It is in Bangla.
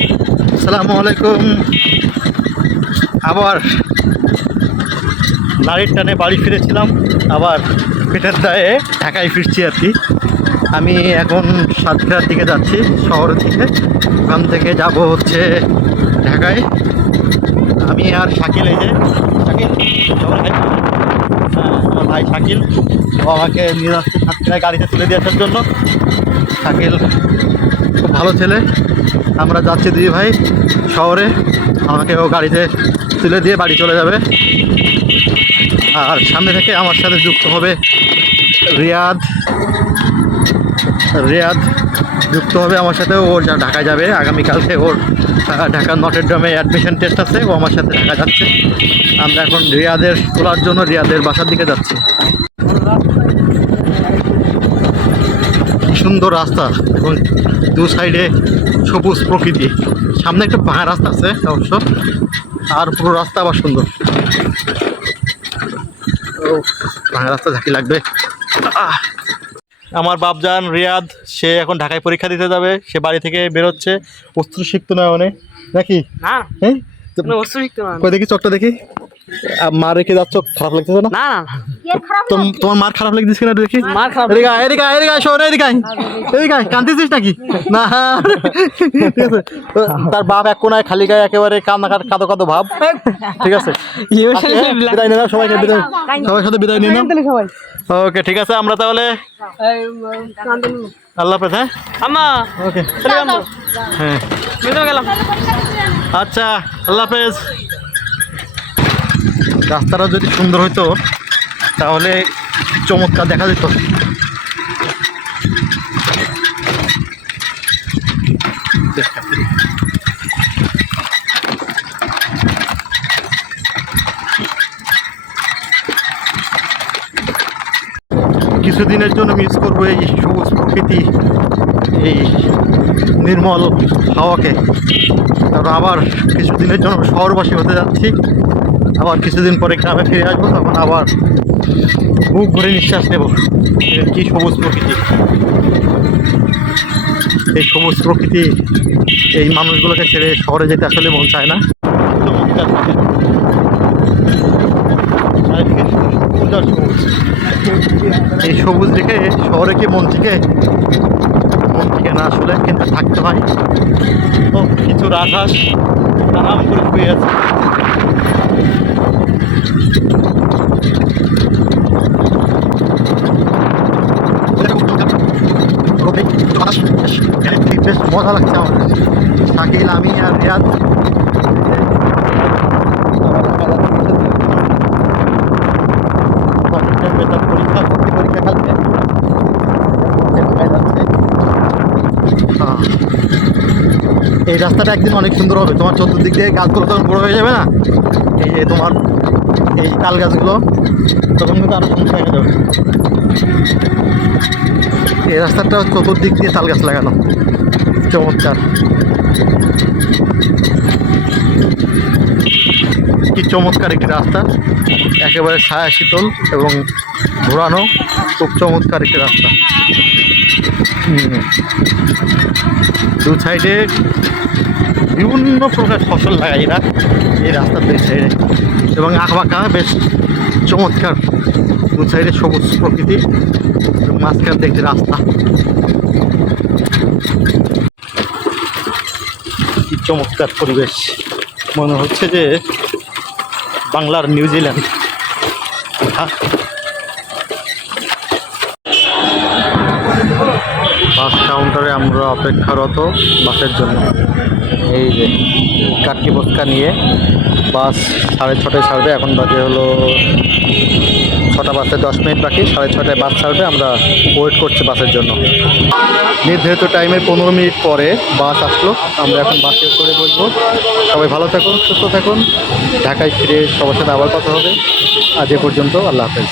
আসসালামু আলাইকুম। আবার নারীর টানে বাড়ি ফিরেছিলাম, আবার পেটের দায়ে ঢাকায় ফিরছি আর কি। আমি এখন সাতক্ষীরার দিকে যাচ্ছি, শহরের দিকে। ওখান থেকে যাব হচ্ছে ঢাকায়। আমি আর শাকিল, এই যে শাকিল, আমার ভাই শাকিল, ও আমাকে নিয়ে যাচ্ছে সাতক্ষীরায় গাড়িতে তুলে দিয়ে আসার জন্য। শাকিল খুব ভালো ছেলে। আমরা যাচ্ছি দুই ভাই শহরে, আমাকে ও গাড়িতে তুলে দিয়ে বাড়ি চলে যাবে। আর সামনে থেকে আমার সাথে যুক্ত হবে রিয়াদ। রিয়াদ যুক্ত হবে আমার সাথে, ওর ঢাকায় যাবে আগামীকালকে। ওর ঢাকা নটরডেমে অ্যাডমিশন টেস্ট আছে, ও আমার সাথে ঢাকা যাচ্ছে। আমরা এখন রিয়াদের তোলার জন্য রিয়াদের বাসার দিকে যাচ্ছি। সুন্দর রাস্তা এবং দু সাইডে সবুজ প্রকৃতি। সামনে একটা ভাঙা রাস্তা আছে অবশ্য, আর পুরো রাস্তা আবার সুন্দর। ভাঙা রাস্তা ঝাঁকি লাগবে। আমার বাপজান রিয়াদ, সে এখন ঢাকায় পরীক্ষা দিতে যাবে। সে বাড়ি থেকে বেরোচ্ছে। অস্ত্র শিখতো না মানে নাকি? না হ্যাঁ, অস্ত্র শিখতে না। কই দেখি চোখটা দেখি। মা রেখে যাচ্ছ, খারাপ লাগতেছে না? না না তোমার মার খারাপ লাগতেছে না? দেখি মার খারাপ এদিকে আয়, এদিকে আয়, এদিকে আয়, শোন, এদিকে আয়, এদিকে আয়। কাঁদতেছিস নাকি? না, ঠিক আছে। তার বাপ এক কোনায় খালি গায়ে একেবারে কাঁদো কাঁদো ভাব। ঠিক আছে, বিদায় নিয়ে নাও সবাইকে, বিদায়, সবার সাথে বিদায় নিয়ে নাও। ওকে, ঠিক আছে, আমরা তাহলে আল্লাহ হাফেজ। হ্যাঁ আম্মা, ওকে, হ্যাঁ গেলাম। আচ্ছা, আল্লাহ হাফেজ। রাস্তাটা যদি সুন্দর হইতো তাহলে চমৎকার দেখা যেত। কিছুদিনের জন্য মিস করবো এই সবুজ প্রকৃতি, এই নির্মল হাওয়াকে। কারণ আবার কিছুদিনের জন্য শহরবাসী হতে যাচ্ছি, আবার কিছুদিন পরে গ্রামে ফিরে আসবো। তখন আবার বুক ভরে নিঃশ্বাস নেব। কি সবুজ প্রকৃতি, এই সবুজ প্রকৃতি, এই মানুষগুলোকে ছেড়ে শহরে যেতে আসলে মন চায় না। এই সবুজ দেখে শহরে কি মন থেকে না আসলে, কিন্তু থাকতে হয়। তো কিছু রাজহাঁস আরাম করে শুয়ে আছে। বেশ মজা লাগছে আমার। শাকিল, আমি আর রিয়াদ পরীক্ষা কালকে যাচ্ছে। এই রাস্তাটা একদিন অনেক সুন্দর হবে। তোমার চতুর্দিক দিয়ে গাছগুলো তখন বড় হয়ে যাবে না, এই যে তোমার এই তাল গাছগুলো, তখন কিন্তু আরো সুন্দর দেখা যাবে। এই রাস্তাটা চতুর্দিক দিয়ে তাল গাছ লাগানো, চমৎকার। কি চমৎকার একটি রাস্তা, একেবারে ছায়া শীতল এবং ঘোরানো, খুব চমৎকার একটি রাস্তা। দু সাইডে বিভিন্ন প্রকার ফসল লাগাই এরা এই রাস্তার দুই সাইডে, এবং আঁকাবাঁকা বেশ চমৎকার। দু সাইডে সবুজ প্রকৃতি এবং মাঝখান দিয়ে একটি রাস্তা। কি চমৎকার পরিবেশ, মনে হচ্ছে যে বাংলার নিউজিল্যান্ড। বাস কাউন্টারে আমরা অপেক্ষারত বাসের জন্য। এই যে কাটকি বস্তা নিয়ে বাস 6:30টায় ছাড়বে। এখন বাজে হলো 6টা বাজতে 10 মিনিট বাকি। 6:30টায় বাস ছাড়বে, আমরা ওয়েট করছি বাসের জন্য। নির্ধারিত টাইমের 15 মিনিট পরে বাস আসলো, আমরা এখন বাসে করে বসবো। সবাই ভালো থাকুন, সুস্থ থাকুন। ঢাকায় ফিরে সবার সাথে আবার কথা হবে। আজ এ পর্যন্ত, আল্লাহ হাফেজ।